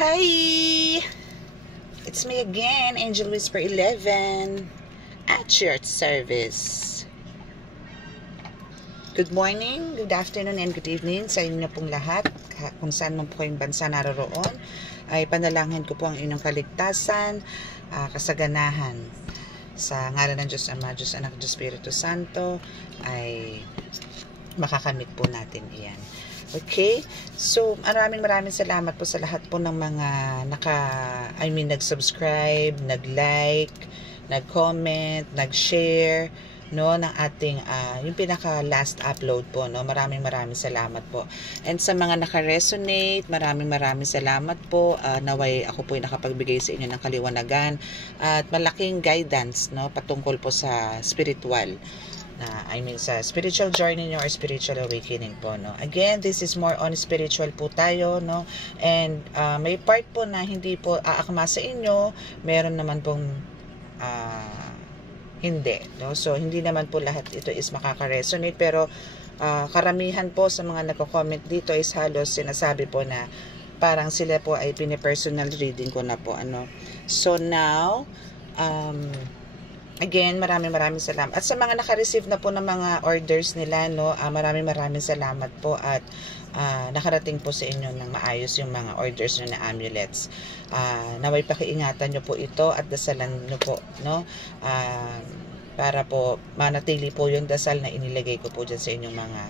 Hi! It's me again, Angel Whisper 11 at your service. Good morning, good afternoon, and good evening sa inyo pong lahat. Kung saan man po kayong bansa naroroon, ay panalangin ko po ang inyong kaligtasan, kasaganahan. Sa ngalan ng Diyos Ama, Diyos Anak, Diyos Espiritu Santo, ay makakamit po natin iyan. Okay, so maraming salamat po sa lahat po ng mga nag-subscribe, nag-like, nag-comment, nag-share, no, ng ating yung pinaka last upload po, no. Maraming salamat po. And sa mga naka-resonate, maraming salamat po. Naway ako po ay nakapagbigay sa inyo ng kaliwanagan at malaking guidance, no, patungkol po sa spiritual. Sa spiritual journey nyo or spiritual awakening po, no. Again, this is more on spiritual po tayo, no. And may part po na hindi po aakma sa inyo, meron naman pong hindi, no. So hindi naman po lahat ito is makaka-resonate, pero karamihan po sa mga nagko-comment dito is halos sinasabi po na parang sila po ay pini-personal reading ko na po, ano. So now, again, maraming salamat. At sa mga naka-receive na po ng mga orders nila, no, maraming salamat po at nakarating po sa inyo ng maayos yung mga orders nyo na amulets. Naway pakiingatan nyo po ito at dasalan nyo po, no, para po manatili po yung dasal na inilagay ko po dyan sa inyong mga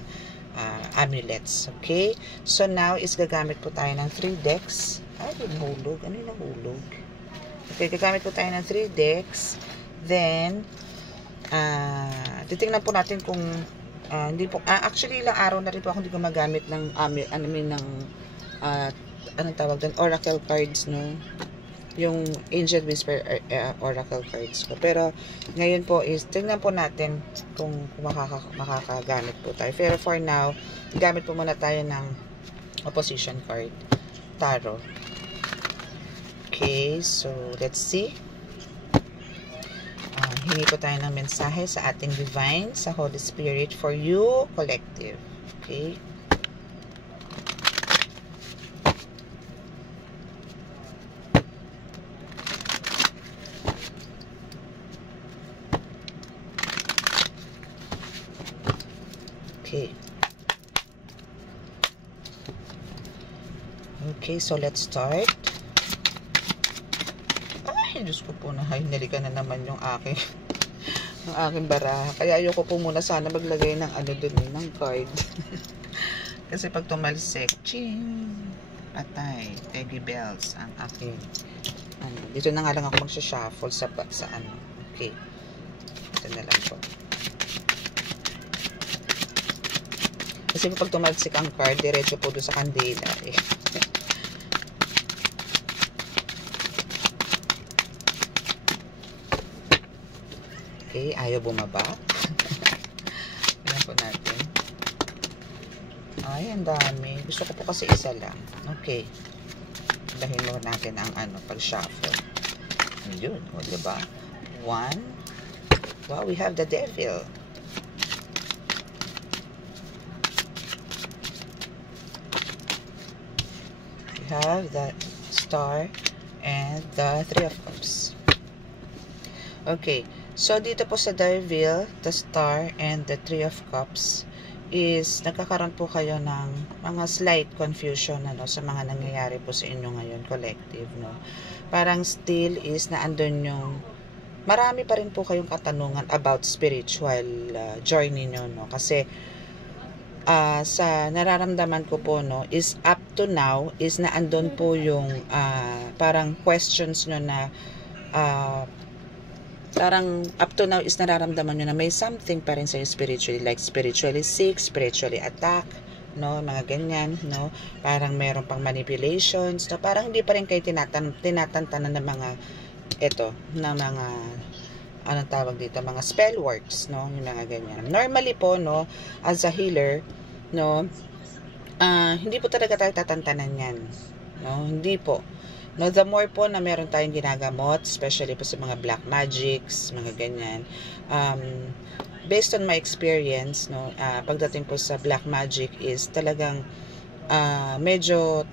amulets. Okay? So now is gagamit po tayo ng 3 decks. Ay, nahulog. Ano yung nahulog? Okay, gagamit po tayo ng 3 decks. Then, titingnan po natin kung hindi po, actually ilang araw na rin po ako hindi gumagamit ng anong tawag doon, oracle cards, no, yung Angel Whisper oracle cards ko. Pero ngayon po is tingnan po natin kung makakagamit po tayo. Pero for now, gamit po muna tayo ng opposition card, tarot. Okay, so let's see. Hingi po tayo ng mensahe sa ating divine, sa Holy Spirit for you, collective. Okay? Okay. Okay, so let's start. Ay, Diyos ko po, hinalikan na naman yung aking baraha. Kaya ayoko po muna sana maglagay ng ng card. Kasi pag tumalsik, ching, patay, Peggy Bells ang aking dito na nga lang ako magsha-shuffle sa okay. Ito na lang po. Kasi pag tumalsik ang card, diretso po doon sa kandila eh. Okay, ayaw bumaba. Tignan po natin. Ay, ang dami. Gusto ko po kasi isa lang. Okay. Dahin mo natin ang pag-shuffle. Ayun, o diba? 1. Wow, we have the devil. We have the star and the 3 of cups. Okay. So, dito po sa devil, the star, and the 3 of cups is nagkakaroon po kayo ng mga slight confusion sa mga nangyayari po sa inyo ngayon, collective, no. Parang still is naandun yung marami pa rin po kayong katanungan about spiritual journey nyo, no. Kasi sa nararamdaman ko po, no, is up to now is naandun po yung parang questions nyo na parang up to now is nararamdaman nyo na may something pa rin sa'yo spiritually, like spiritually sick, spiritually attack, no, mga ganyan, no, parang meron pang manipulations, no, parang hindi pa rin kayo tinatantanan ng mga anong tawag dito, mga spell works, no, yung mga ganyan. Normally po, no, as a healer, no, hindi po talaga tayo tatantanan yan, no, hindi po. No, the more po na meron tayong ginagamot, especially po sa mga black magics, mga ganyan, based on my experience, no, pagdating po sa black magic is talagang medyo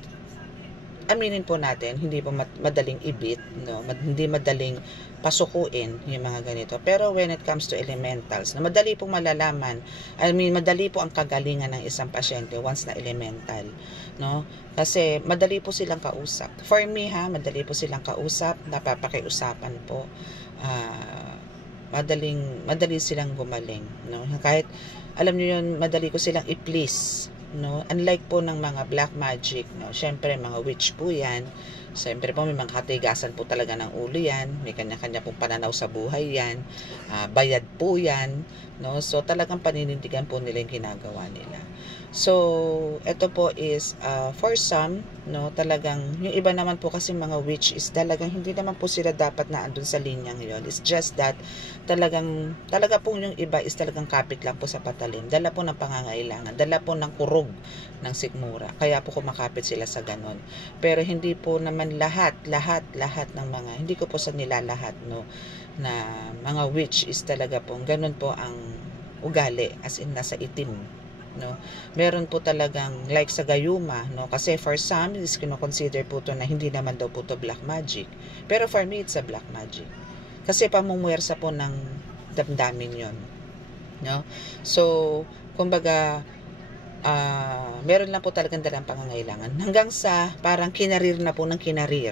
aminin po natin, hindi po madaling ibit, no? Hindi madaling pasukuin yung mga ganito. Pero when it comes to elementals, na madali pong malalaman, madali po ang kagalingan ng isang pasyente once na elemental, no? Kasi madali po silang kausap. For me madali po silang kausap, napapakiusapan po. Madali silang gumaling, no? Kahit alam niyo yun, madali ko silang i-please, no? Unlike po ng mga black magic, no? Syempre mga witch po yan. Siyempre po may mga katigasan po talaga ng ulo yan, may kanya-kanya pong pananaw sa buhay yan, bayad po yan, no? So talagang paninindigan po nila yung ginagawa nila. So ito po is for some, no, talagang yung iba naman po kasi mga witch is talagang hindi naman po sila dapat na andun sa linyang yon. It's just that talaga po yung iba is talagang kapit lang po sa patalim, dala po ng pangangailangan, dala po ng kurog ng sikmura, kaya po kumakapit sila sa ganon. Pero hindi po naman lahat ng mga, hindi ko po sa nila lahat, no, na mga witch is talaga po ganon po ang ugali, as in nasa itim, no. Meron po talagang like sa gayuma, no, kasi for some is kino-consider po to na hindi naman daw po to black magic, pero for me it's a black magic kasi pamumuwersa po ng damdamin yon, no. So kumbaga meron lang po talagang dalang pangangailangan hanggang sa parang kinarir na po ng kinarir,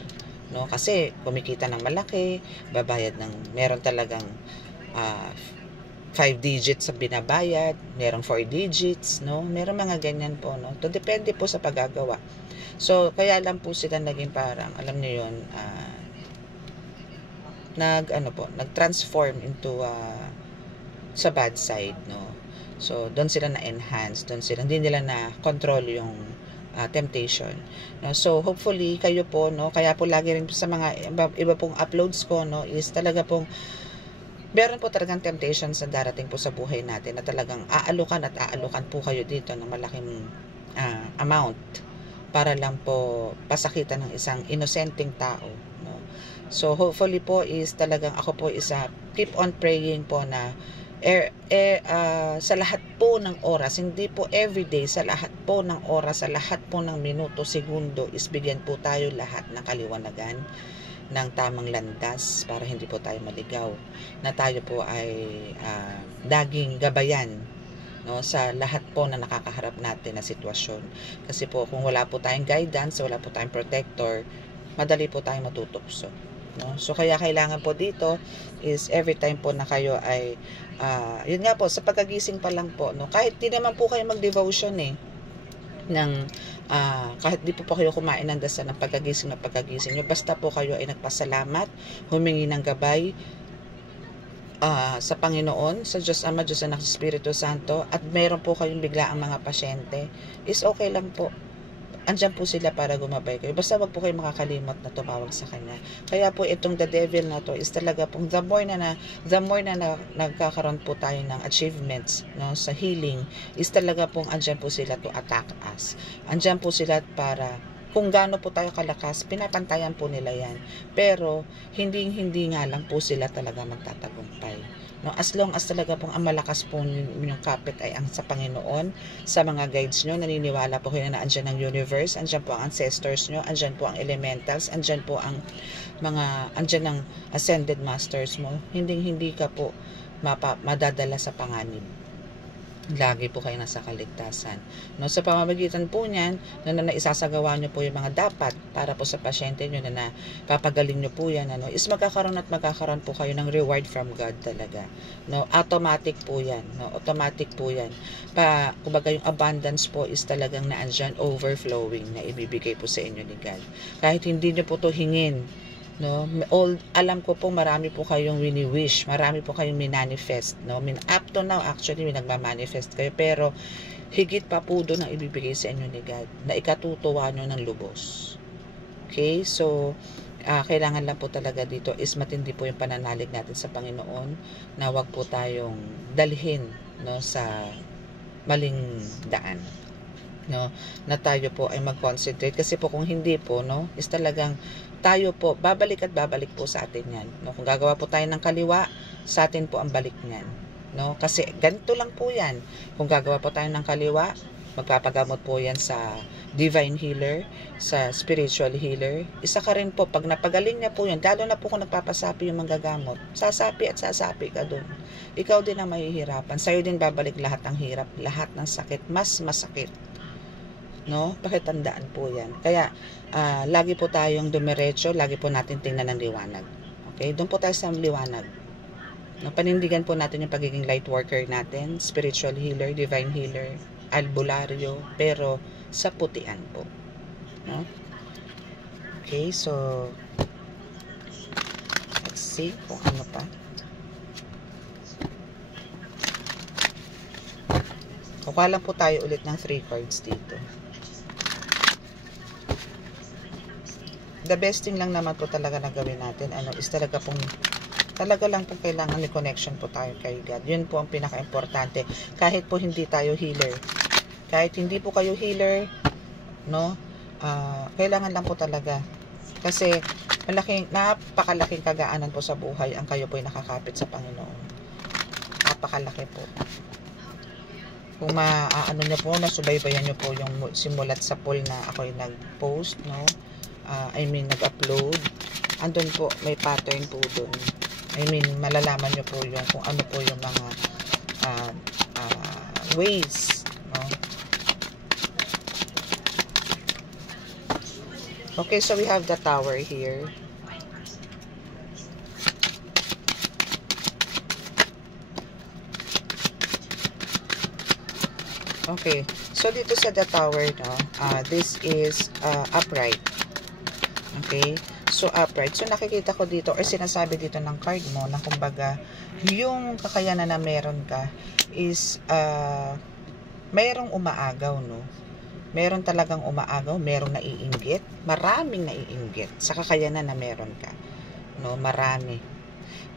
no, kasi kumikita ng malaki, babayad ng, meron talagang 5 digits sa binabayad, merong 4 digits, no, meron mga ganyan po, no. To depende po sa paggagawa. So kaya lang po sila naging parang, alam niyo yun, nag-transform into sa bad side, no. So doon sila na-enhance, hindi nila na-control yung temptation, no. So hopefully kayo po, no, kaya po lagi rin sa mga iba pong uploads ko, no, is talaga pong meron po talagang temptation sa darating po sa buhay natin na talagang aalukan po kayo dito ng malaking amount para lang po pasakitan ng isang inosenteng tao, no. So hopefully po is talagang ako po isa keep on praying po na sa lahat po ng oras, hindi po everyday, sa lahat po ng oras, sa lahat po ng minuto, segundo, is bigyan po tayo lahat ng kaliwanagan, ng tamang landas para hindi po tayo maligaw, na tayo po ay daging gabayan, no, sa lahat po na nakakaharap natin na sitwasyon. Kasi po kung wala po tayong guidance, wala po tayong protector, madali po tayong matutokso, no. So kaya kailangan po dito is every time po na kayo ay yun nga po, sa pagkagising pa lang po, no, kahit di naman po kayo mag-devotion ng kahit di po kayo kumain ng dasal ng pagkagising nyo, basta po kayo ay nagpasalamat, humingi ng gabay sa Panginoon, sa Diyos Ama, Diyos Anak, Espiritu Santo, at meron po kayong bigla ang mga pasyente, is okay lang po. Andyan po sila para gumabay kayo. Basta wag po kayo makakalimot na tumawag sa Kanya. Kaya po itong the devil na to is talaga pong the more na nagkakaroon po tayo ng achievements, no, sa healing, is talaga pong andyan po sila to attack us. Andyan po sila para kung gaano po tayo kalakas, pinapantayan po nila yan. Pero hindi nga lang po sila talaga magtatagumpay. No, as long as talaga pong ang malakas po yung kapit ay ang sa Panginoon, sa mga guides nyo, naniniwala po kayo na andyan ang universe, andyan po ang ancestors nyo, andyan po ang elementals, andyan po ang andyan ang ascended masters mo, hindi ka po madadala sa panganib. Lagi po kayo nasa kaligtasan, no. Sa pamamagitan po niyan, na isasagawa nyo po yung mga dapat para po sa pasyente nyo, na papagaling nyo po yan, ano, is magkakaroon po kayo ng reward from God talaga, no. Automatic po yan, no, automatic po yan. Kumbaga yung abundance po is talagang naandyan, overflowing, na ibibigay po sa inyo ni God. Kahit hindi nyo po to hingin, no, alam ko po marami po kayong wini-wish, marami po kayong minanifest, no. Up to now actually nagma-manifest kayo, pero higit pa po doon ang ibibigay sa inyo ni God, na ikatutuwa nyo ng lubos. Okay, so kailangan lang po talaga dito is matindi po yung pananalig natin sa Panginoon, na wag po tayong dalhin, no, sa maling daan, no, na tayo po ay mag-concentrate. Kasi po kung hindi po, no, is talagang tayo po, babalik po sa atin yan, no. Kung gagawa po tayo ng kaliwa, sa atin po ang balik niyan, no. Kasi ganito lang po yan, kung gagawa po tayo ng kaliwa, Magpapagamot po yan sa divine healer, sa spiritual healer. Isa ka rin po, pag napagaling niya po yun, lalo na po kung nagpapasapi yung manggagamot, sasapi at sasapi ka dun. Ikaw din ang mahihirapan. Sa'yo din babalik lahat ng hirap, lahat ng sakit, mas masakit. No? Pakitandaan po yan. Kaya, lagi po tayong dumiretso, lagi po natin tingnan ng liwanag. Okay? Doon po tayo sa liwanag. No? Panindigan po natin yung pagiging light worker natin, spiritual healer, divine healer, albularyo, pero sa putian po. No? Okay, so let's see kung ano pa. Kukuha lang po tayo ulit ng 3 cards dito. The best thing lang naman po talaga na gawin natin, is talaga lang po kailangan may connection po tayo kay God. Yun po ang pinaka-importante. Kahit po hindi tayo healer. Kahit hindi po kayo healer, no? Kailangan lang po talaga. Kasi napakalaking kagaanan po sa buhay ang kayo po ay nakakapit sa Panginoon. Napakalaki po. Kung ano niyo po, nasubaybayan niyo po yung simulat sa poll na ako ay nag-post, no? Nag-upload. Andun po, may pattern po dun. Malalaman niyo po yung kung ano po yung mga ways, no? Okay, so we have the Tower here. Okay, so dito sa the Tower, no, this is upright. Okay, so upright. So nakikita ko dito, or sinasabi dito ng card mo, na kumbaga, yung kakayanan na meron ka is, mayroong umaagaw, no? Meron talagang umaagaw, merong naiinggit, maraming naiinggit sa kakayanan na meron ka. No, maraming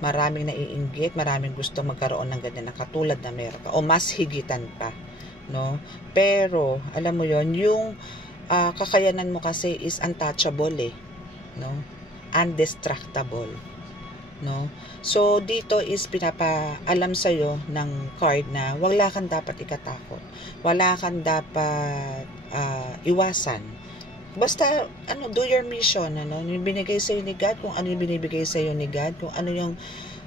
naiinggit, maraming gusto magkaroon ng ganyan na katulad na meron ka, o mas higitan pa, no? Pero alam mo yon, yung kakayanan mo kasi is untouchable, no? Undistractable, no? So dito is pinapaalam sa iyo ng card na wala kang dapat ikatakot, wala kang dapat iwasan. Basta do your mission, yung binigay sa iyo ni God, kung ano yung binibigay sa iyo ni God, kung ano yung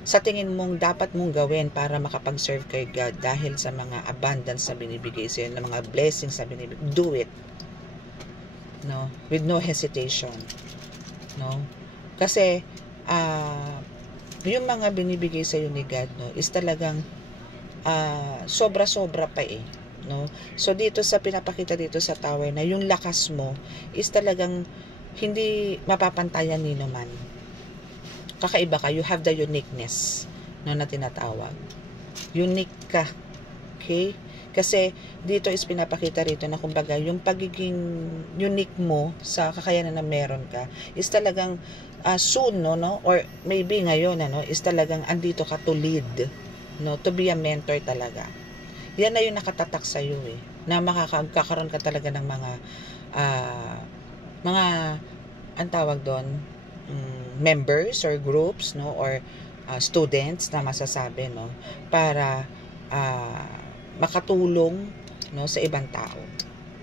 sa tingin mong dapat mong gawin para makapag-serve kay God dahil sa mga abundance na binibigay sa iyo, ng mga blessings na binibigay, do it, no, with no hesitation, no? Kasi yung mga binibigay sa iyo ni God, no, is talagang sobra-sobra pa, no? So dito sa pinapakita dito sa Tower, na yung lakas mo is talagang hindi mapapantayan ni naman. Kakaiba ka, you have the uniqueness, no, na tinatawag. Unique ka. Okay? Kasi dito is pinapakita rito na kumbaga yung pagiging unique mo sa kakayanan na meron ka is talagang soon, no, or maybe ngayon, is talagang andito ka to lead, no, to be a mentor talaga. Yan na yung nakatatak sa iyo, na makakakaroon ka talaga ng mga ang tawag doon, members or groups, no, or students na masasabi, no, para makatulong, no, sa ibang tao,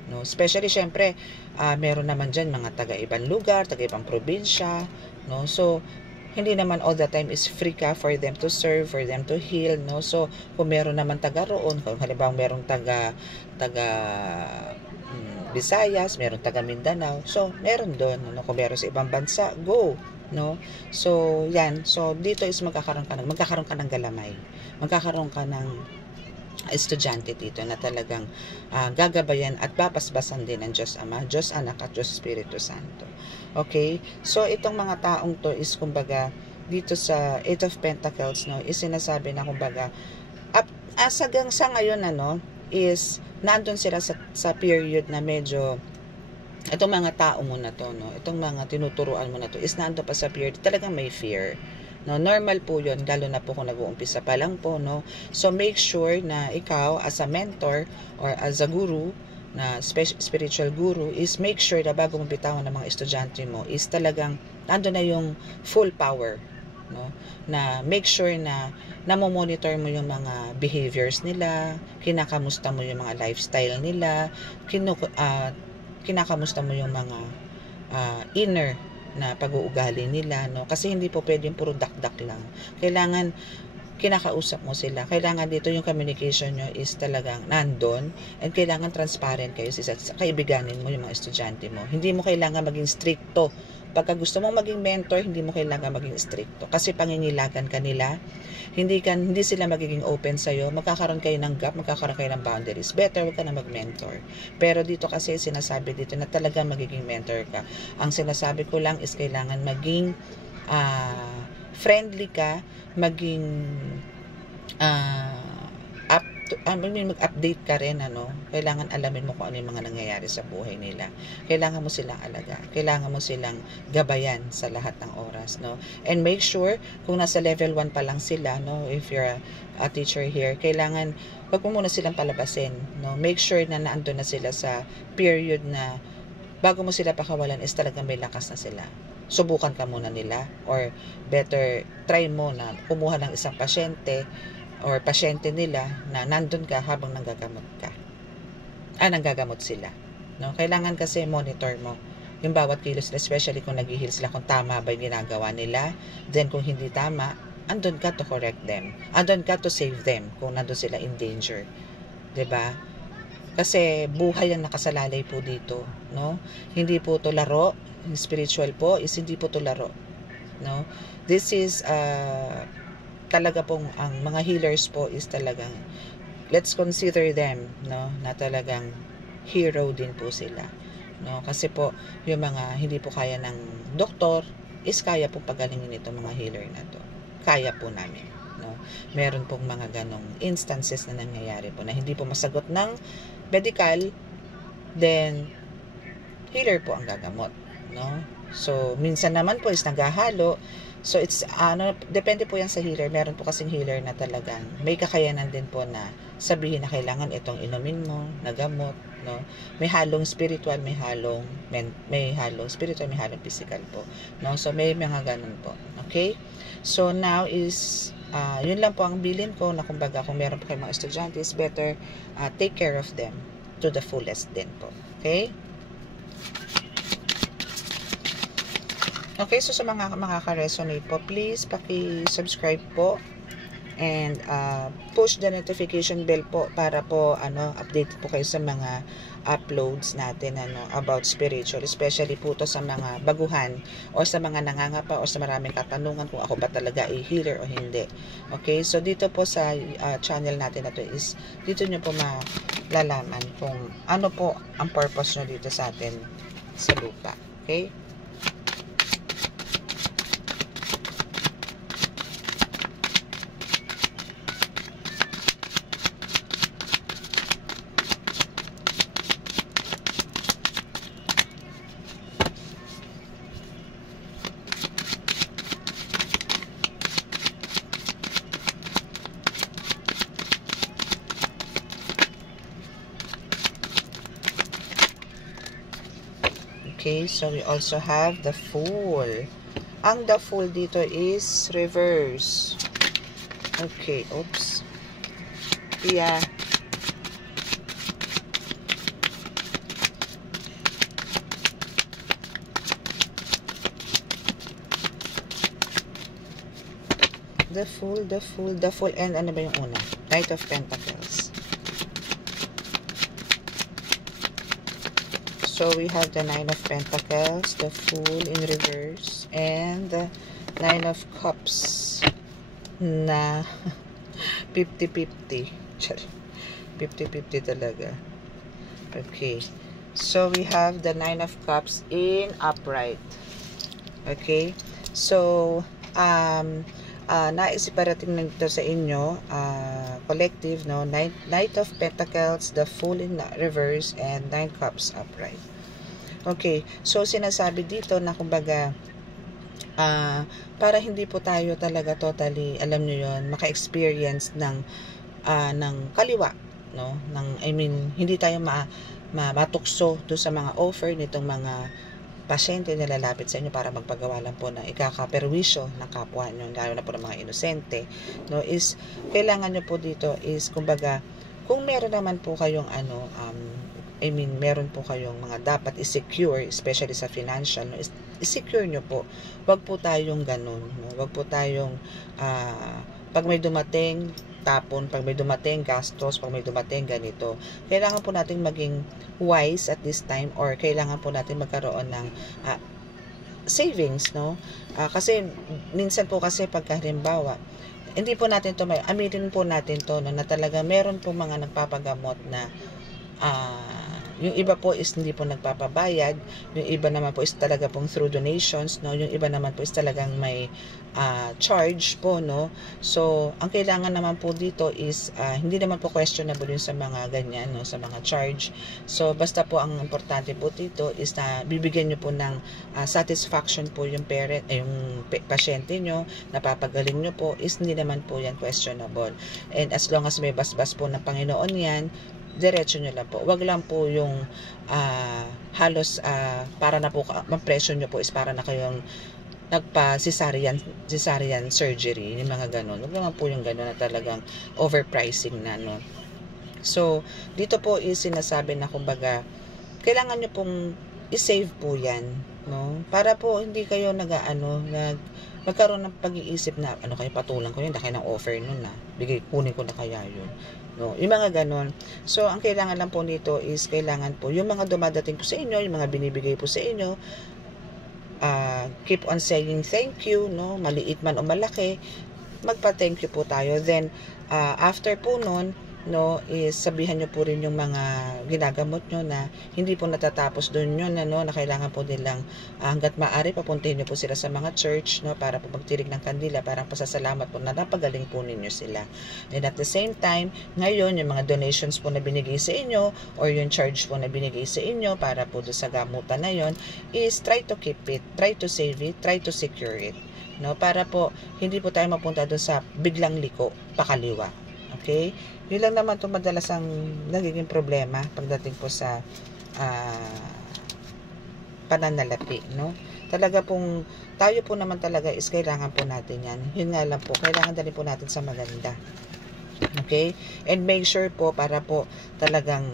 no. Especially syempre meron naman diyan mga taga-ibang lugar, taga-ibang probinsya, no. So hindi naman all the time is free ka for them to serve, for them to heal, no. So kung meron naman taga roon, kung halimbawa merong taga Visayas, meron taga Mindanao, so meron doon, no. Kung meron sa ibang bansa, go, no. So yan, so dito is magkakaroon ka ng galamay, magkakaroon ka ng estudyante dito na talagang gagabayan at papasbasan din ng Diyos Ama, Diyos Anak at Diyos Espiritu Santo. Okay? So itong mga taong to is kumbaga dito sa 8 of Pentacles, no, is sinasabi na kumbaga asagang sa ngayon, is nandun sila sa period na medyo itong mga tao mo na to, no, itong mga tinuturuan mo na to is nandun pa sa period talagang may fear. No, normal po 'yon, lalo na po kung nag-uumpisa pa lang po, no. So make sure na ikaw as a mentor or as a guru, na spiritual guru, is make sure na bago mo bitawan ng mga estudyante mo is talagang nandoon na yung full power, no? Na make sure na namomonitor mo yung mga behaviors nila, kinakamusta mo yung mga lifestyle nila, kinakamusta mo yung mga inner na pag-uugali nila, no? Kasi hindi po pwedeng puro dakdak lang. Kailangan kinakausap mo sila. Kailangan dito yung communication nyo is talagang nandun, and kailangan transparent kayo sa kaibiganin mo yung mga estudyante mo. Hindi mo kailangan maging stricto. Pagka gusto mong maging mentor, hindi mo kailangan maging stricto. Kasi pangingilagan ka nila, hindi sila magiging open sa'yo, magkakaroon kayo ng gap, magkakaroon kayo ng boundaries. Better, huwag ka na mag-mentor. Pero dito kasi sinasabi dito na talagang magiging mentor ka. Ang sinasabi ko lang is kailangan maging friendly ka, maging mag-update ka rin, ano. Kailangan alamin mo kung ano yung mga nangyayari sa buhay nila. Kailangan mo silang alaga. Kailangan mo silang gabayan sa lahat ng oras, no. And make sure, kung nasa level 1 pa lang sila, no, if you're a teacher here, kailangan, wag mo muna silang palabasin, no. Make sure na naandun na sila sa period na bago mo sila pakawalan is talagang may lakas na sila. Subukan ka muna nila, or better, try mo na kumuha ng isang pasyente or pasyente nila na nandun ka habang nanggagamot ka. Nanggagamot sila. No? Kailangan kasi monitor mo yung bawat kilos, especially kung nag-heal sila, kung tama ba yung ginagawa nila. Then kung hindi tama, andun ka to correct them. Andun ka to save them kung nandun sila in danger. 'Di ba? Kasi buhay ang nakasalalay po dito, no? Hindi po to laro. Spiritual po is hindi po to laro, no? This is talaga pong ang mga healers po is talagang, let's consider them, no, na talagang hero din po sila, no? Kasi po yung mga hindi po kaya ng doktor is kaya po pagalingin itong mga healer na to. Kaya po namin, no? Meron pong mga ganong instances na nangyayari po na hindi po masagot ng medical, then healer po ang gagamot, no? So minsan naman po is naghahalo. So it's depende po yan sa healer. Meron po kasing healer na talagang may kakayanan din po na sabihin na kailangan itong inumin mo na gamot, no? May halong spiritual, may halong spiritual, may halong physical po, no? So may mga ganun po. Okay? So now is yun lang po ang bilin ko, na kumbaga kung meron po kayong mga estudyante, is better take care of them to the fullest din po. Okay? Okay, so sa mga makaka-resonate po, please paki-subscribe po and push the notification bell po para po update po kayo sa mga uploads natin about spiritual, especially po to sa mga baguhan o sa mga nangangapa o sa maraming katanungan kung ako ba talaga ay healer o hindi. Okay, so dito po sa channel natin na to is dito nyo po malalaman kung ano po ang purpose nyo dito sa atin sa lupa. Okay? Okay, so we also have the Fool. Ang the Fool dito is reverse. Okay, oops. Yeah. The Fool, the Fool, the Fool, and ano ba yung una? Knight of Pentacles. So we have the Nine of Pentacles, the Fool in reverse, and the Nine of Cups na 50-50. 50-50 talaga. Okay. So we have the Nine of Cups in upright. Okay. So, naisiparating nito sa inyo, collective, no? Knight of Pentacles, the Fool in reverse, and Nine Cups upright. Okay, so sinasabi dito na kumbaga para hindi po tayo talaga totally, alam nyo yun, maka-experience ng kaliwa, no? Hindi tayo matukso do sa mga offer nitong mga pasyente na lalapit sa inyo para magpagawa lang po ng ikakaperwisyo ng kapwa nyo, lalo na po ng mga inosente, no, is kailangan nyo po dito is kumbaga kung meron naman po kayong meron po kayong mga dapat i-secure, especially sa financial, no, i-secure nyo po. Wag po tayong ganun, no? Wag po tayong pag may dumating tapon, pag may dumating gastos, pag may dumating ganito. Kailangan po natin maging wise at this time, or kailangan po natin magkaroon ng savings, no? Kasi minsan po kasi pagkahalimbawa, hindi po natin to amitin po natin to, no, na talaga meron po mga nagpapagamot na yung iba po is hindi po nagpapabayad, yung iba naman po is talaga pong through donations, no, yung iba naman po is talagang may charge po, no. So ang kailangan naman po dito is hindi naman po questionable yun sa mga ganyan, no, sa mga charge. So basta po ang importante po dito is na bibigyan nyo po ng satisfaction po yung yung pasyente nyo, napapagaling nyo po, is hindi naman po yan questionable. And as long as may basbas po ng Panginoon yan, diretso nyo lang po. Wag lang po yung halos para na po ma-pressure nyo po is para na kayong cesarean surgery, yung mga ganun. Wag naman po yung ganun na talagang overpricing na, no. So dito po is sinasabi na kumbaga kailangan nyo pong i-save po yan, no, para po hindi kayo magkaroon ng pag-iisip na kayo, patulang ko yun, dahil ng offer nun kunin ko na kaya yun, no, yung mga ganon. So ang kailangan lang po nito is kailangan po yung mga dumadating po sa inyo, yung mga binibigay po sa inyo, keep on saying thank you, no, maliit man o malaki, magpa-thank you po tayo. Then after po nun, no, is sabihan nyo po rin yung mga ginagamot nyo na hindi po natatapos doon yun, na kailangan po nilang hanggat maaari papuntahin nyo po sila sa mga church, no, para po magtirig ng kandila, parang pasasalamat po na napagaling po ninyo sila. And at the same time, ngayon yung mga donations po na binigay sa inyo or yung charge po na binigay sa inyo para po doon sa gamutan na yon, is try to keep it, try to save it, try to secure it, no, para po hindi po tayo mapunta doon sa biglang liko pakaliwa. Okay? Yun lang naman ito madalas ang nagiging problema pagdating po sa pananalapi, no? Talaga pong tayo po naman talaga is kailangan po natin yan. Yun nga lang po, kailangan dalhin po natin sa maganda. Okay? And make sure po para po talagang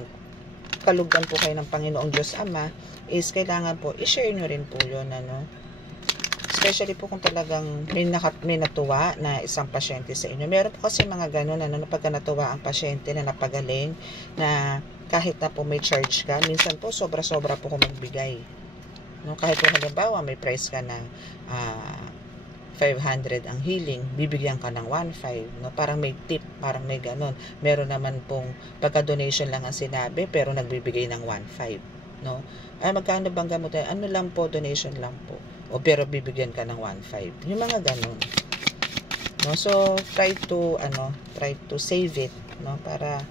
kalugdan po kayo ng Panginoong Diyos Ama, is kailangan po i-share nyo rin po yun, ano? Especially po kung talagang may natuwa na isang pasyente sa inyo. Meron po kasi mga ganun, pagka natuwa ang pasyente na napagaling, na kahit na po may charge ka, minsan po sobra-sobra po kung magbigay. No, kahit po halimbawa may price ka ng 500 ang healing, bibigyan ka ng 1.5, no? Parang may tip, parang may ganun. Meron naman pong pagka-donation lang ang sinabi, pero nagbibigay ng 1.5, no? Ay, magkano bang gamot? Ano lang po, donation lang po. O pero bibigyan ka ng 1.5. Yung mga ganun. No? So, try to save it, no? Para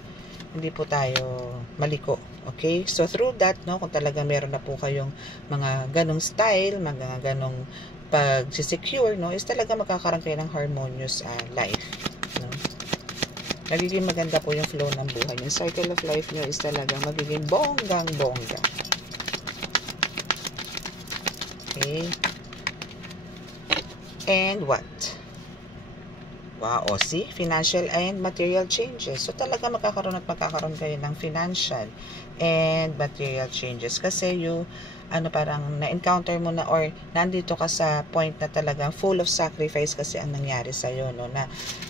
hindi po tayo maliko. Okay? So, through that, no, kung talaga meron na po kayong mga ganong style, mga ganong pag-secure, no, is talaga magkakaroon kayo ng harmonious life. No? Nagiging maganda po yung flow ng buhay. Yung cycle of life nyo is talaga magiging bonggang-bongga. Okay? And what? Wow, see? Financial and material changes. So, talaga magkakaroon kayo ng financial and material changes. Kasi parang na-encounter mo na, or nandito ka sa point na talagang full of sacrifice kasi ang nangyari sa'yo, no?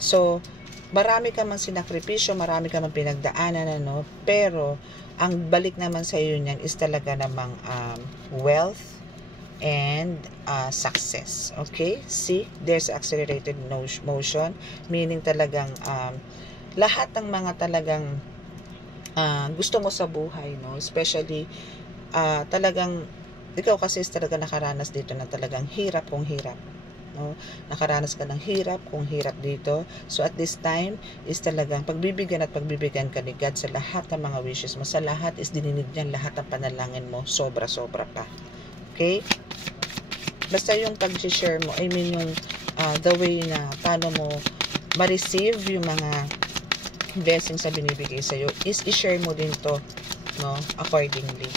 So, marami ka mang sinakripisyo, marami ka mang pinagdaanan, no? Pero, ang balik naman sa'yo niyan is talaga namang wealth and success. Okay? See? There's accelerated motion, meaning talagang lahat ng mga talagang gusto mo sa buhay, no? Especially talagang ikaw kasi talaga nakaranas dito na talagang hirap kung hirap, no? Nakaranas ka ng hirap kung hirap dito. So at this time is talagang pagbibigyan ka ni God sa lahat ng mga wishes mo, sa lahat is dininig niyan lahat ng panalangin mo, sobra-sobra pa. Okay? Basta yung pag-share mo, I mean yung the way na paano mo ma-receive yung mga blessings na binibigay sa'yo, is i-share mo din to, no, accordingly.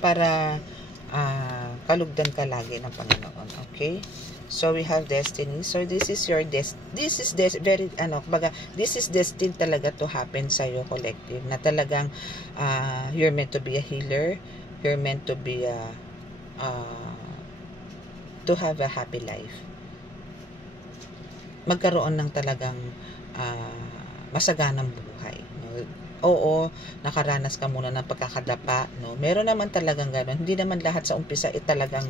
para kalugdan ka lagi ng Panginoon. Okay? So we have destiny. So this is your this is very this is destined talaga to happen sa iyo, collective, na talagang you're meant to be a healer. You're meant to be to have a happy life. Magkaroon ng talagang masaganang buhay, no? Oo, nakaranas ka muna ng pagkakadapa, no? Meron naman talagang gano'n. Hindi naman lahat sa umpisa talagang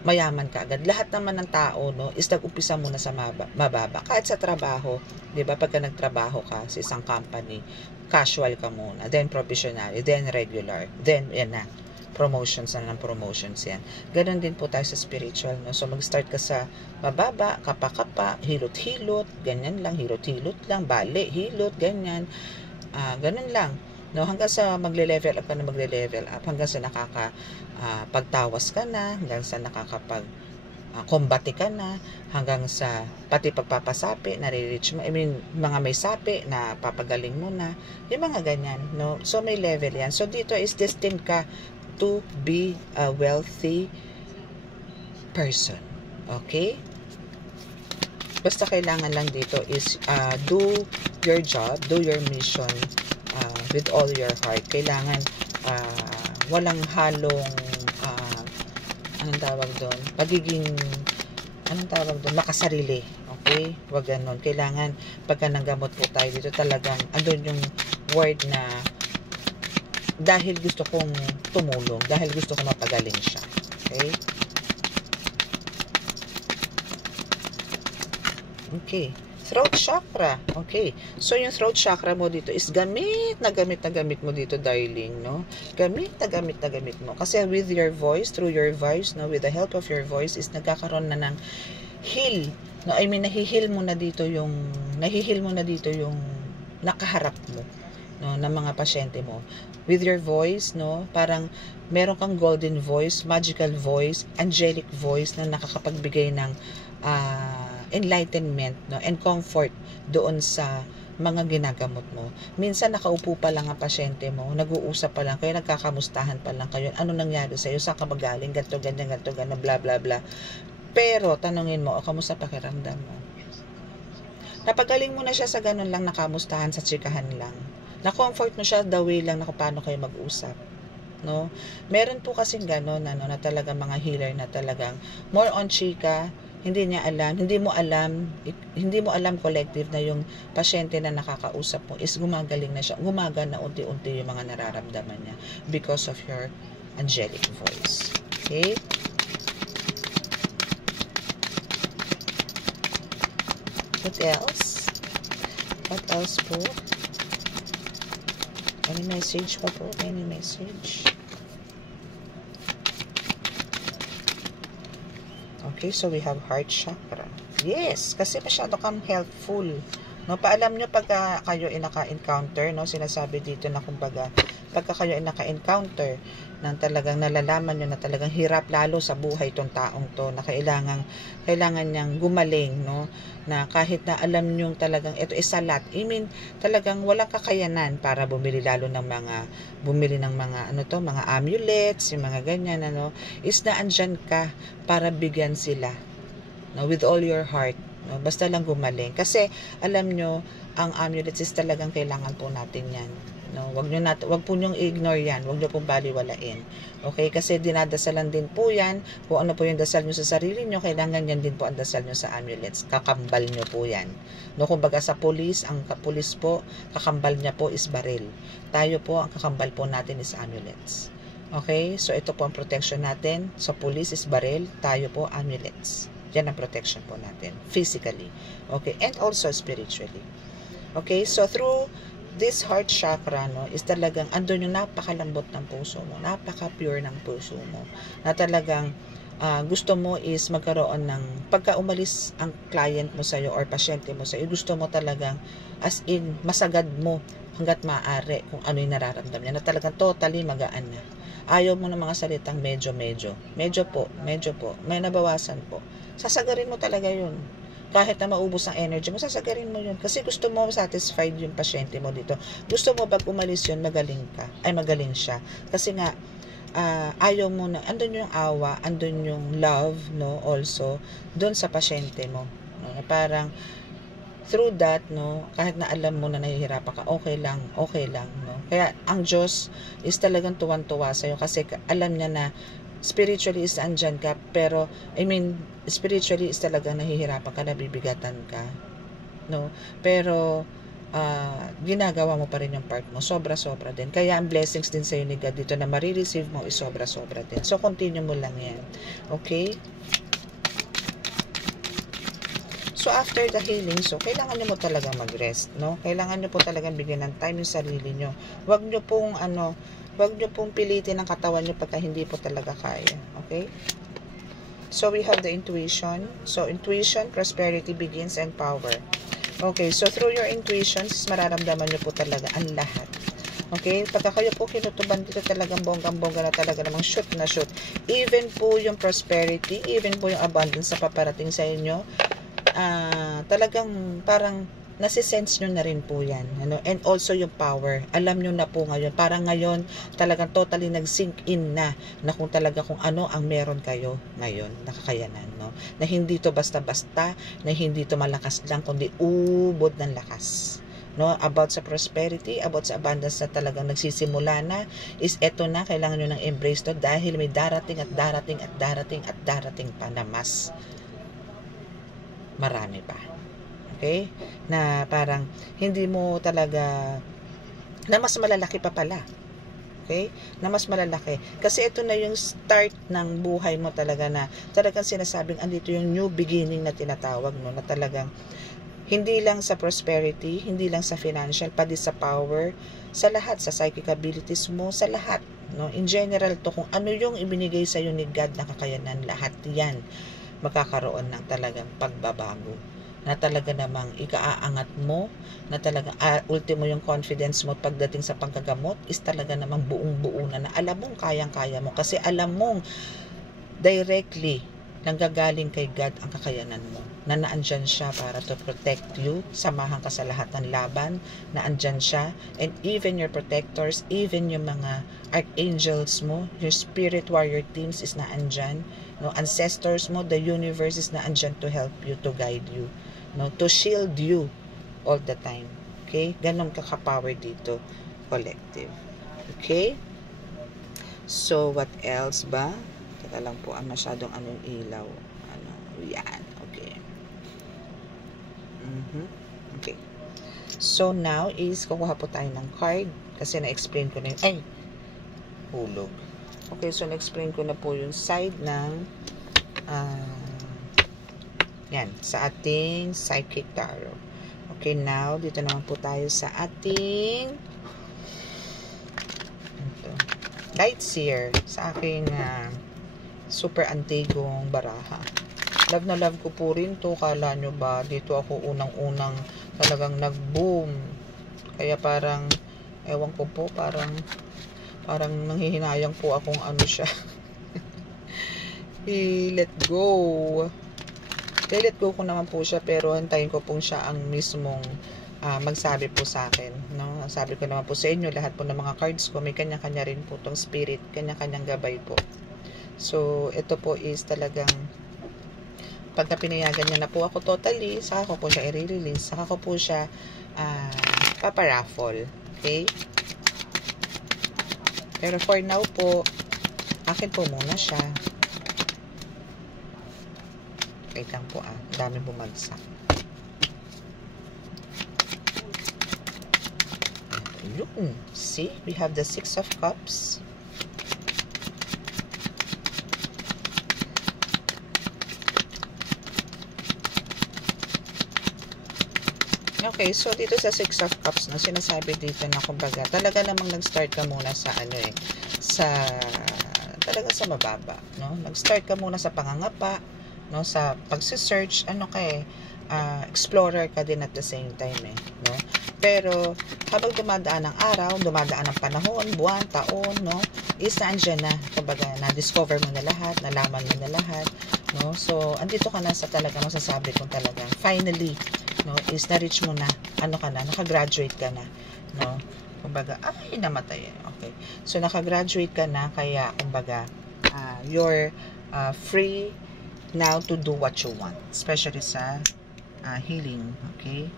mayaman ka agad. Lahat naman ng tao, no, is nag-umpisa muna sa mababa. Kahit sa trabaho, 'di ba? Pagka nagtrabaho ka sa isang company, casual ka muna, then professional, then regular, then yan na. Promotions na ng promotions yan. Ganon din po tayo sa spiritual, no? So mag-start ka sa mababa, kapa-kapa, hilot-hilot, ganyan lang, hilot-hilot lang, bale, hilot, ganyan. Ganon lang, no? Hanggang sa magle-level up ka na magle-level up, hanggang sa pagtawas ka na, hanggang sa kombate ka na, hanggang sa pati pagpapasapi, nare-reach mo, mga may sapi na papagaling mo na, yung mga ganyan, no? So may level yan. So dito is destined ka to be a wealthy person. Okay? Basta kailangan lang dito is do your job, do your mission with all your heart. Kailangan walang halong makasarili. Okay? Wag ganon. Kailangan pagka nanggamot po tayo dito, talagang andun yung word na dahil gusto kong tumulong, dahil gusto kong mapagaling siya. Okay? Okay. Throat chakra. Okay. So, yung throat chakra mo dito is gamit na gamit mo dito, darling, no? Gamit na gamit mo. Kasi with your voice, through your voice, no, with the help of your voice, is nagkakaroon na ng heal. No, I mean, nahihil mo na dito yung nakaharap mo, no, ng mga pasyente mo. With your voice, no, parang meron kang golden voice, magical voice, angelic voice na nakakapagbigay ng enlightenment, no, and comfort doon sa mga ginagamot mo. Minsan nakaupo pa lang ang pasyente mo, nag-uusap pa lang kayo, nagkakamustahan pa lang kayo, ano nangyari sa iyo, saan ka magaling, ganto, ganyan, bla bla bla. Pero tanungin mo, kamusta pakiramdam mo? Napagaling mo na siya sa ganun lang, nakamustahan, sa tsikahan lang. Na-comfort mo siya the way lang na kung paano kayo mag-usap. No? Meron po kasing ganun, na talagang mga healer na talagang more on chika, hindi mo alam collective na yung pasyente na nakakausap mo is gumagaling na siya, gumagana unti-unti yung mga nararamdaman niya because of your angelic voice. Okay? What else? What else po? Any message pa po? Any message? Okay, so we have heart chakra. Yes, kasi masyado kang helpful. No, paalam nyo pagka kayo ay naka-encounter, no, sinasabi dito na kumbaga, pagka kayo ay naka-encounter, nang talagang nalalaman nyo na talagang hirap lalo sa buhay itong taong to, na kailangan niyang gumaling, no, na kahit na alam nyo talagang ito is salat, talagang walang kakayanan para bumili ng mga mga amulets, yung mga ganyan, is na andyan ka para bigyan sila, no, with all your heart. No, basta lang gumaling. Kasi alam nyo, ang amulets is talagang kailangan po natin yan. No, wag po nyong i-ignore yan. Wag nyo pong baliwalain. Okay? Kasi dinadasalan din po yan. Kung ano po yung dasal nyo sa sarili nyo, kailangan yan din po ang dasal nyo sa amulets. Kakambal nyo po yan. No, kumbaga sa pulis, ang pulis po, kakambal niya po is baril. Tayo po, ang kakambal po natin is amulets. Okay? So ito po ang protection natin. Sa pulis is baril, tayo po amulets. Yan ang protection po natin, physically. Okay, and also spiritually. Okay, so through this heart chakra, no, is talagang andun yung napakalambot ng puso mo, napaka-pure ng puso mo, na talagang gusto mo is magkaroon ng, pagka umalis ang client mo sa'yo or pasyente mo sa'yo, gusto mo talagang, as in, masagad mo hanggat maaari kung ano yung nararamdam niya, na talagang totally magaan na. Ayaw mo ng mga salitang medyo po, may nabawasan po. Sasagarin mo talaga yun. Kahit na maubos ang energy mo, sasagarin mo yun. Kasi gusto mo satisfied yung pasyente mo dito. Gusto mo pag umalis yun, magaling siya. Kasi nga, ayaw mo na, andun yung awa, andun yung love, no, also, dun sa pasyente mo. No? Parang, through that, no, kahit na alam mo na nahihirapan ka, okay lang, no. Kaya, ang Diyos is talagang tuwan-tuwa sa'yo kasi alam niya na spiritually is andyan ka, pero, spiritually is talagang nahihirapan ka, nabibigatan ka, no. Pero, ginagawa mo pa rin yung part mo. Sobra-sobra din. Kaya ang blessings din sa'yo ni God dito na marireceive mo is sobra-sobra din. So, continue mo lang yan. Okay? So, after the healing, so, kailangan nyo mo talaga mag-rest, no? Kailangan nyo po talaga bigyan ng time yung sarili nyo. Huwag nyo pong pilitin ang katawan nyo pagka hindi po talaga kaya. Okay? So, we have the intuition. So, intuition, prosperity begins, and power. Okay, so through your intuitions, mararamdaman nyo po talaga ang lahat. Okay, pagka kayo po kinutuban dito talagang bonggang-bongga na talaga namang shoot na shoot. Even po yung prosperity, even po yung abundance sa paparating sa inyo, talagang parang nasisense nyo na rin po yan. Ano? And also yung power. Alam nyo na po ngayon. Parang ngayon, talagang totally nag-sink in na kung talaga kung ano ang meron kayo ngayon, nakakayanan. No? Na hindi to basta-basta, na hindi to malakas lang, kundi ubod ng lakas. No? About sa prosperity, about sa abundance na talagang nagsisimula na, is eto na, kailangan nyo ng embrace to dahil may darating at darating at darating at darating pa na mas marami pa. Okay? Na parang hindi mo talaga, na mas malalaki pa pala. Okay? Na mas malalaki. Kasi ito na yung start ng buhay mo talaga na talagang sinasabing andito yung new beginning na tinatawag, no? Na talagang hindi lang sa prosperity, hindi lang sa financial, pati sa power, sa lahat, sa psychic abilities mo, sa lahat. No? In general to, kung ano yung ibinigay sa iyo ni God na kakayanan, lahat yan magkakaroon ng talagang pagbabago. Na talaga namang ikaaangat mo, na talaga ultimo yung confidence mo pagdating sa paggagamot is talaga namang buong-buo na alam mong kayang-kaya mo kasi alam mong directly nanggagaling kay God ang kakayanan mo, na naandyan siya para to protect you, samahan ka sa lahat ng laban, naandyan siya, and even your protectors, even yung mga archangels mo, your spirit warrior teams is naandyan, no, ancestors mo, the universe is naandyan to help you, to guide you, no, to shield you all the time. Okay? Ganon ka-power dito, collective. Okay? So, what else ba? Teka lang po, masyadong anong ilaw. Ano, yan. Okay. Okay. So, now is, kukuha po tayo ng card. Kasi na-explain ko na yun. Ay! Hulog. Okay, so na-explain ko na po yung side ng yan, sa ating psychic tarot. Okay, now, dito naman po tayo sa ating light seer, sa aking super antigong baraha. Love na love ko po rin to. Kala nyo ba, dito ako unang-unang talagang nag-boom. Kaya parang, ewan ko po, parang nanghihinayang po akong ano siya. Let go. Let go ko naman po siya, pero hintayin ko po siya ang mismong magsabi po sa akin. No? Sabi ko naman po sa inyo, lahat po ng mga cards ko, may kanya-kanya rin po tong spirit, kanya-kanyang gabay po. So, ito po is talagang, pagka pinayagan niya na po ako totally, saka ko po siya i-release, saka ko po siya paparaffle. Okay? Pero for now po, akin po muna siya. Wait lang po dami bumagsak. Yun. See? We have the 6 of Cups. Okay, so dito sa 6 of Cups, no, sinasabi dito na kumbaga, talaga namang nag-start ka muna sa talaga sa mababa, no? Nag-start ka muna sa pangangapa, no, sa pagse-search, explorer ka din at the same time, no? Pero habang dumadaan ang araw, dumadaan ang panahon, buwan, taon, no, is nandiyan na, kumbaga, na-discover mo na lahat, nalaman mo na lahat, no? So, andito ka na sa talaga masasabi kong talagang finally, no, is na-reach mo na, naka-graduate ka na, no? kumbaga, ay, namatay. Okay. So, nakagraduate ka na, kaya, kumbaga, you're free now to do what you want. Especially sa healing. Okay.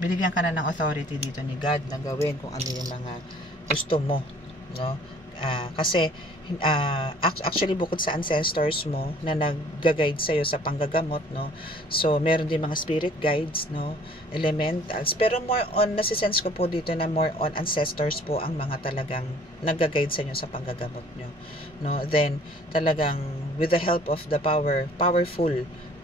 Binigyan ka na ng authority dito ni God na gawin kung ano yung mga gusto mo. No? Kasi, actually, bukod sa ancestors mo na nag-guide sa'yo sa panggagamot, no? So, meron din mga spirit guides, no? Elementals. Pero more on, nasisense ko po dito na more on ancestors po ang mga talagang nag-guide sa inyo sa panggagamot nyo. No? Then, talagang, with the help of the powerful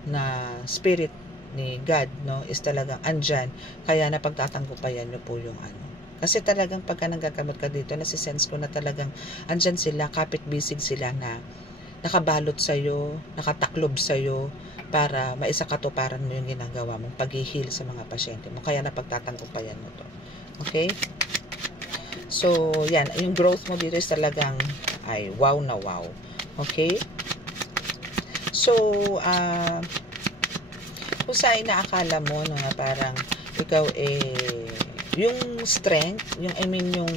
na spirit ni God, no, is talagang andyan, kaya napagtatanggupayan nyo po yung ano. Kasi talagang pagka nanggagamot ka dito, nasisense ko na talagang andyan sila, kapit-bisig sila na nakabalot sa'yo, nakataklob sa'yo, para maisakatuparan mo yung ginagawa mong pag-heal sa mga pasyente mo. Kaya napagtatanggupayan mo to. Okay? So, yan. Yung growth mo dito is talagang, ay, wow na wow. Okay? So, kung saan inaakala mo na parang ikaw yung strength, yung yung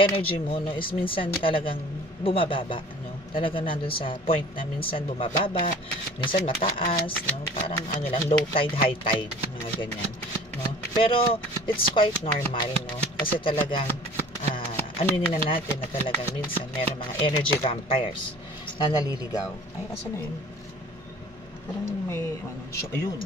energy mo, no, is minsan talagang bumababa, no? Talagang nandun sa point na minsan bumababa, minsan mataas, no? Parang ano lang, low tide, high tide, mga ganyan, no? Pero it's quite normal, no? Kasi talagang aminin na natin na talagang minsan meron mga energy vampires na naliligaw. Ay, asa na yun? Parang may, ayun.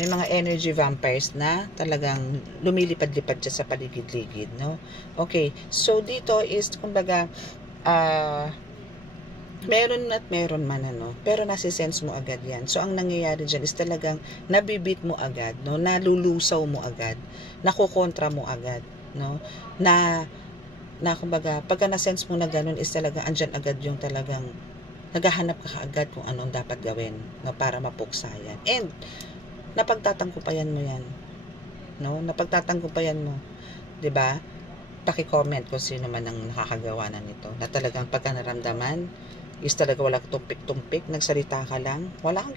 May mga energy vampires na talagang lumilipad-lipad dyan sa paligid-ligid, no? Okay, so dito is, kumbaga, meron at meron man, ano? Pero nasisense mo agad yan. So, ang nangyayari dyan is talagang nabibit mo agad, no? Nalulusaw mo agad. Nakukontra mo agad, no? Na kumbaga, pagka nasense mo na ganun is talaga, andyan agad yung talagang naghahanap ka agad kung anong dapat gawin, no, para mapuksa yan. And, napagtatanggupayan mo yan. No? Napagtatanggupayan mo. 'Di ba? Paki-comment kung sino man ang nakakagawa na nito. Na talagang pagka naramdaman, is talaga wala kang tumpik-tumpik, nagsalita ka lang, wala kang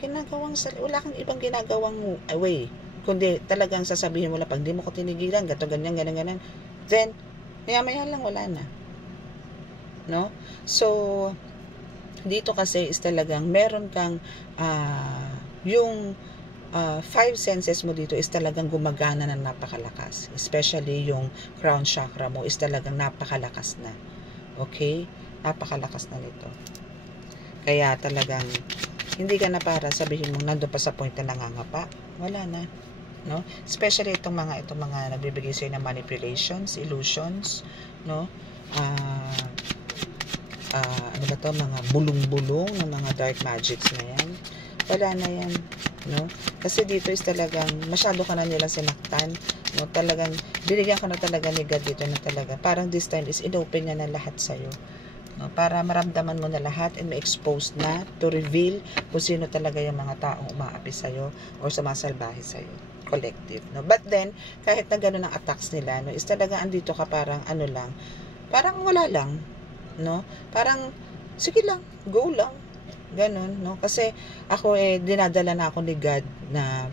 ibang ginagawang way. Kundi talagang sasabihin mo lang, pag di mo ko tinigilan, gato, ganyan, then, maya-maya lang, wala na. No? So, dito kasi is talagang meron kang yung five senses mo dito is talagang gumagana na napakalakas. Especially yung crown chakra mo is talagang napakalakas na. Okay? Napakalakas na nito. Kaya talagang hindi ka na para sabihin mo nandun pa sa point na nangangapa. Wala na. No? Especially itong mga nagbibigay sa'yo ng manipulations, illusions, no? Ano ba to, mga bulong-bulong ng mga dark magics na yan, wala na yan, no? Kasi dito is talagang masyado ka na nilang sinaktan, no? Talagang binigyan ka na talaga ni God dito na talaga parang this time is inopen niya na lahat sa'yo, no? Para maramdaman mo na lahat and ma-expose na, to reveal kung sino talaga yung mga taong umaapi sa'yo or sumasalbahe sa'yo, collective, no? But then kahit na gano'n ang attacks nila, no, is talaga andito ka parang ano lang, parang wala lang, no? Parang sige lang, go lang, ganun, no? Kasi ako dinadala na ako ni God na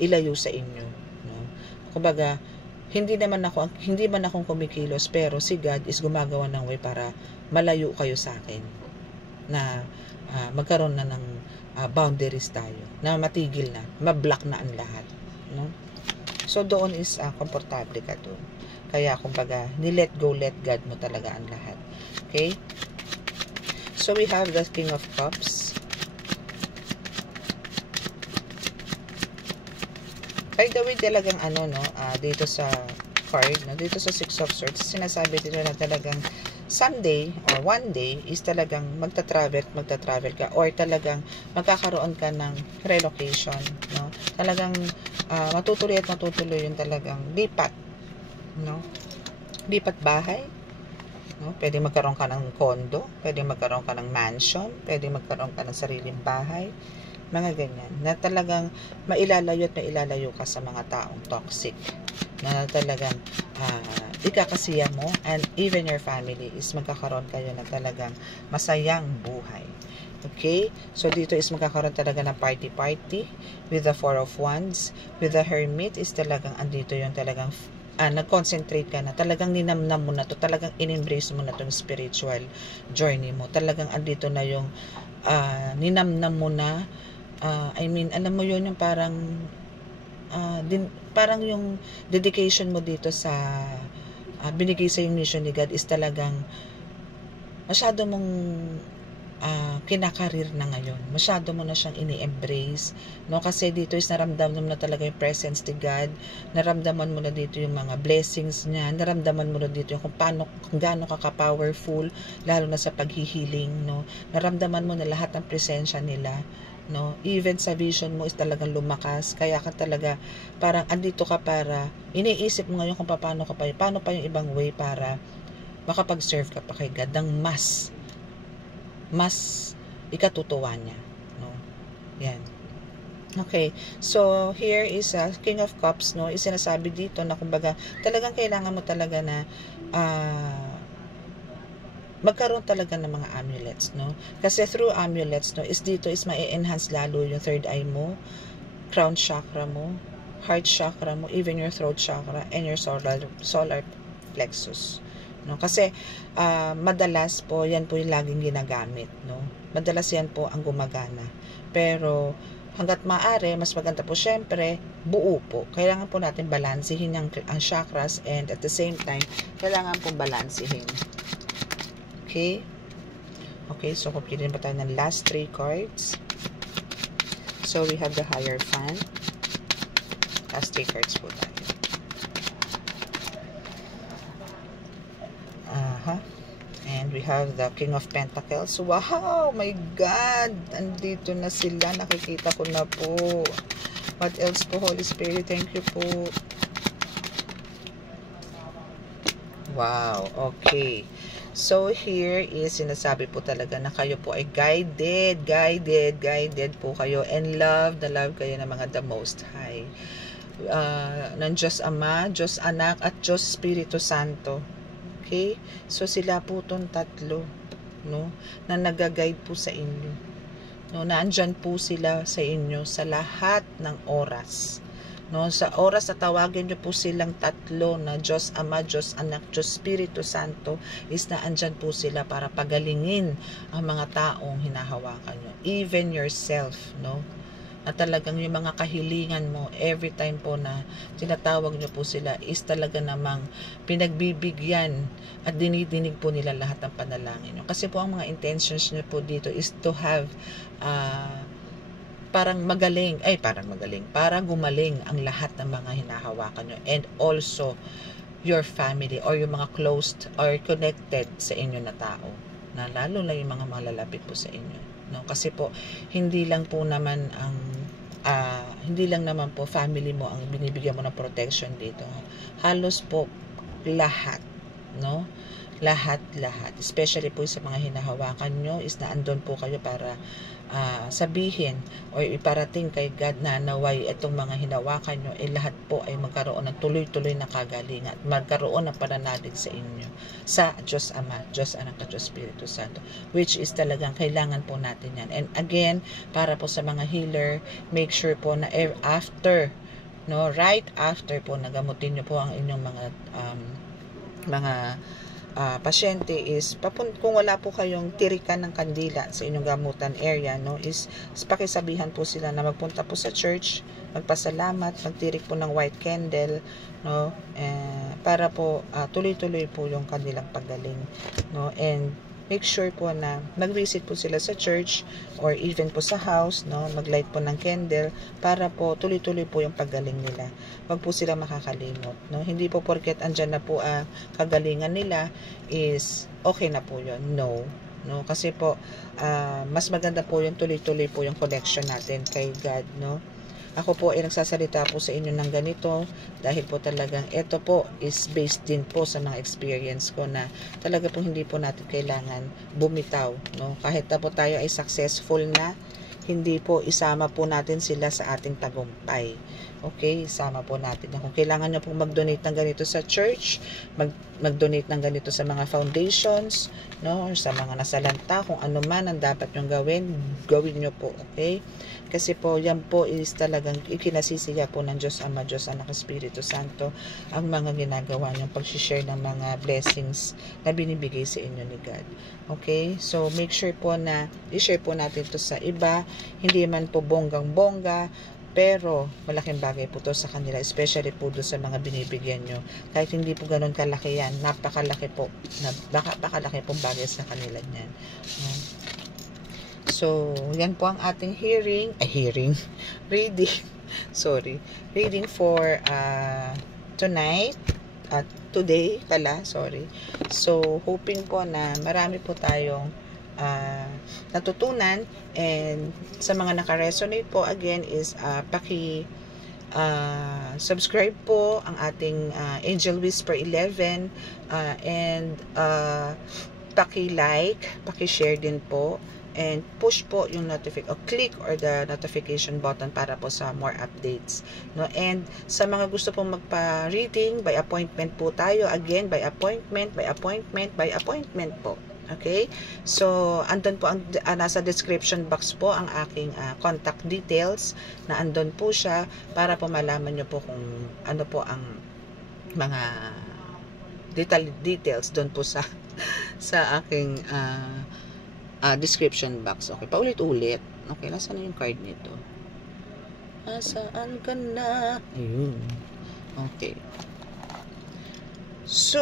ilayo sa inyo, no? Kumbaga, hindi man akong kumikilos, pero si God is gumagawa ng way para malayo kayo sa akin, na magkaroon na ng boundaries tayo, na matigil na, mablock na ang lahat, no? So doon is komportable ka doon. Kaya kumbaga, let God mo talaga ang lahat. Okay? So we have the King of Cups. By the way, talagang dito sa card, no, dito sa Six of Swords, sinasabi dito na talagang someday or one day is talagang magta-travel ka, or talagang magkakaroon ka ng relocation, no? Talagang matutuloy yung talagang lipat, no? Lipat bahay, no? Pwede magkaroon ka ng condo, pwede magkaroon ka ng mansion, pwede magkaroon ka ng sariling bahay, mga ganyan, na talagang mailalayo ka sa mga taong toxic, na talagang ikakasiya mo, and even your family is magkakaroon kayo na talagang masayang buhay. Okay? So, dito is magkakaroon talaga ng party with the Four of Wands. With the Hermit is talagang andito yung talagang nag-concentrate ka na, talagang ninamnam mo na to, talagang in-embrace mo na tong spiritual journey mo, talagang andito na yung ninamnam mo na, I mean, alam mo yun, yung parang parang yung dedication mo dito sa binigay sa yung mission ni God is talagang masyado mong kinakarir na ngayon. Masyado mo na siyang ini-embrace, no? Kasi dito is naramdaman mo na talaga yung presence ni God. Naramdaman mo na dito yung mga blessings niya. Naramdaman mo na dito yung kung gaano ka-powerful, lalo na sa paghihiling, no? Naramdaman mo na lahat ng presensya nila, no? Even sa vision mo is talagang lumakas. Kaya ka talaga parang andito ka para iniisip mo ngayon kung paano pa yung ibang way para makapag-serve ka pa kay God ng mas ikatutuwa niya, no? Yan. Okay, so here is a King of Cups, no? Isinasabi dito na kumbaga talagang kailangan mo talaga na magkaroon talaga ng mga amulets, no? Kasi through amulets, no, is dito is ma-enhance lalo yung third eye mo, crown chakra mo, heart chakra mo, even your throat chakra, and your solar plexus, no? Kasi madalas po yan po yung laging ginagamit, no? Madalas yan po ang gumagana, pero hanggat maaari mas maganda po syempre buo po. Kailangan po natin balansehin ang chakras, and at the same time kailangan po balansehin. Okay, so pipiliin pa tayo ng last 3 cards. So we have the Hierophant. Last 3 cards po tayo. And we have the King of Pentacles. Wow, my God! Andito na sila. Nakikita ko na po. What else po, Holy Spirit? Thank you po. Wow, okay. So here is sinasabi po talaga na kayo po ay guided po kayo, and love kayo ng mga the Most High. Ng Diyos Ama, Diyos Anak, at Diyos Espiritu Santo. Okay? So sila po itong tatlo, no, na nag-guide po sa inyo. No, naandyan po sila sa inyo sa lahat ng oras. No, sa oras na tawagin niyo po silang tatlo na Diyos Ama, Diyos Anak, Diyos Espiritu Santo, is naandyan po sila para pagalingin ang mga taong hinahawakan niyo. Even yourself, no? At talagang yung mga kahilingan mo, every time po na tinatawag nyo po sila, is talaga namang pinagbibigyan at dinidinig po nila lahat ng panalangin nyo. Kasi po ang mga intentions nyo po dito is to have para gumaling ang lahat ng mga hinahawakan nyo, and also your family or yung mga close or connected sa inyo na tao, na lalo na yung mga malalapit po sa inyo. No, kasi po hindi lang naman po family mo ang binibigyan mo ng protection dito. Halos po lahat, no? Lahat, especially po sa mga hinahawakan nyo is naandun po kayo para sabihin or iparating kay God na naway itong mga hinawakan nyo, lahat po ay magkaroon ng tuloy-tuloy na kagalingan at magkaroon ng pananalig sa inyo sa Diyos Ama, Diyos Anak at Diyos Espiritu Santo, which is talagang kailangan po natin yan. And again, para po sa mga healer, make sure po na after, no, right after po nagamutin nyo po ang inyong mga pasyente is kung wala po kayong tirikan ng kandila sa inyong gamutan area, no, is pakisabihan po sila na magpunta po sa church, magpasalamat, magtirik po ng white candle, no, para po tuloy-tuloy po yung kanilang paggaling, no. And make sure po na mag-visit po sila sa church or even po sa house, no, mag-light po ng candle para po tuloy-tuloy po yung paggaling nila. Wag po sila makakalimot, no. Hindi po porket andyan na po kagalingan nila is okay na po yun. No, kasi po mas maganda po yung tuloy-tuloy po yung connection natin kay God, no. Ako po ay nagsasalita po sa inyo ng ganito dahil po talagang ito po is based din po sa mga experience ko na talaga po hindi po natin kailangan bumitaw, no. Kahit na po tayo ay successful na, hindi po isama po natin sila sa ating tagumpay. Okay, sama po natin. Kung kailangan nyo pong mag-donate ng ganito sa church, mag-donate ng ganito sa mga foundations, no, or sa mga nasalanta, kung ano man ang dapat nyong gawin nyo po, okay? Kasi po, yan po is talagang ikinasisiya po ng Diyos Ama, Diyos Anak, Espiritu Santo, ang mga ginagawa nyong pag-share ng mga blessings na binibigay sa inyo ni God. Okay? So, make sure po na i-share po natin ito sa iba, hindi man po bonggang-bongga, pero malaking bagay po to sa kanila, especially po doon sa mga binibigyan nyo. Kahit hindi po ganun kalaki yan, napakalaki po, napakalaki pong bagay sa kanila yan. So, yan po ang ating reading, reading for tonight, at today pala, sorry. So, hoping po na marami po tayong natutunan, and sa mga naka-resonate po, again is subscribe po ang ating Angel Whisper 11, and paki-like, paki-share din po, and push po yung click or the notification button para po sa more updates, no? And sa mga gusto pong magpa-reading, by appointment po tayo, again by appointment po. Okay? So, andun po nasa description box po ang aking contact details, na andun po siya para po malaman nyo po kung ano po ang mga details doon po sa aking description box. Okay, paulit-ulit. Okay, nasaan na yung card nito? Nasaan ka na? Ayun. Okay. So,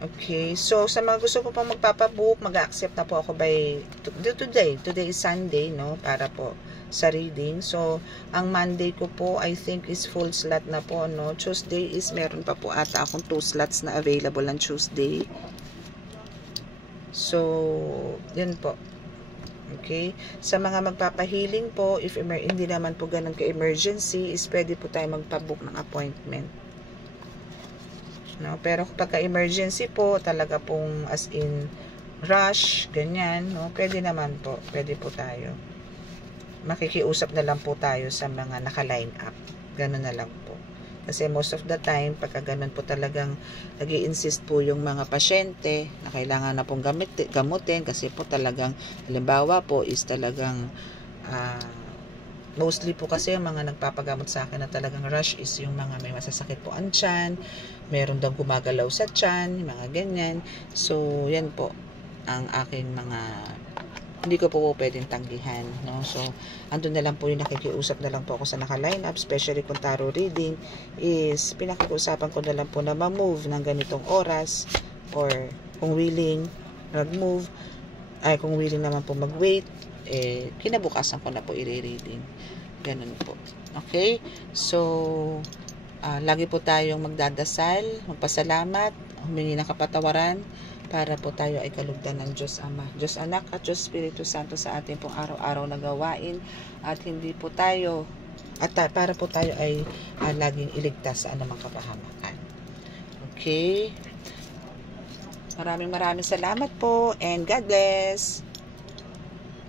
okay, so sa mga gusto ko pang magpapabook, mag-accept na po ako by today. Today is Sunday, no? Para po sa reading. So, ang Monday ko po, I think is full slot na po, no? Tuesday is meron pa po ata akong 2 slots na available on Tuesday. So, yun po. Okay? Sa mga magpapahealing po, if hindi naman po ganun ka-emergency, is pwede po tayo magpabook ng appointment. No? Pero kapag emergency po, talaga pong as in rush, ganyan, no? Pwede naman po, pwede po tayo. Makikiusap na lang po tayo sa mga naka-line up. Ganun na lang po. Kasi most of the time, pagka ganun po talagang nag-i-insist po yung mga pasyente na kailangan na pong gamutin, kasi po talagang, halimbawa po is talagang mostly po kasi yung mga nagpapagamot sa akin na talagang rush is yung mga may masasakit po ang tiyan, meron daw gumagalaw sa tiyan, mga ganyan. So, yan po ang aking mga, hindi ko po pwedeng tanggihan, no? So, andun na lang po yung nakikiusap na lang po ako sa naka-line up, especially kung tarot reading, is pinakiusapan ko na lang po na ma-move ng ganitong oras, or kung willing, mag-move, kung willing naman po mag-wait, kinabukasan ko na po i-reading. Ganun po. Okay? So, lagi po tayong magdadasal, magpasalamat, humingi ng kapatawaran, para po tayo ay kalugdan ng Diyos Ama, Diyos Anak at Diyos Espiritu Santo sa ating pong araw-araw na gawain, at hindi po tayo, at para po tayo ay laging iligtas sa anumang kapahamakan. Okay? Maraming salamat po, and God bless!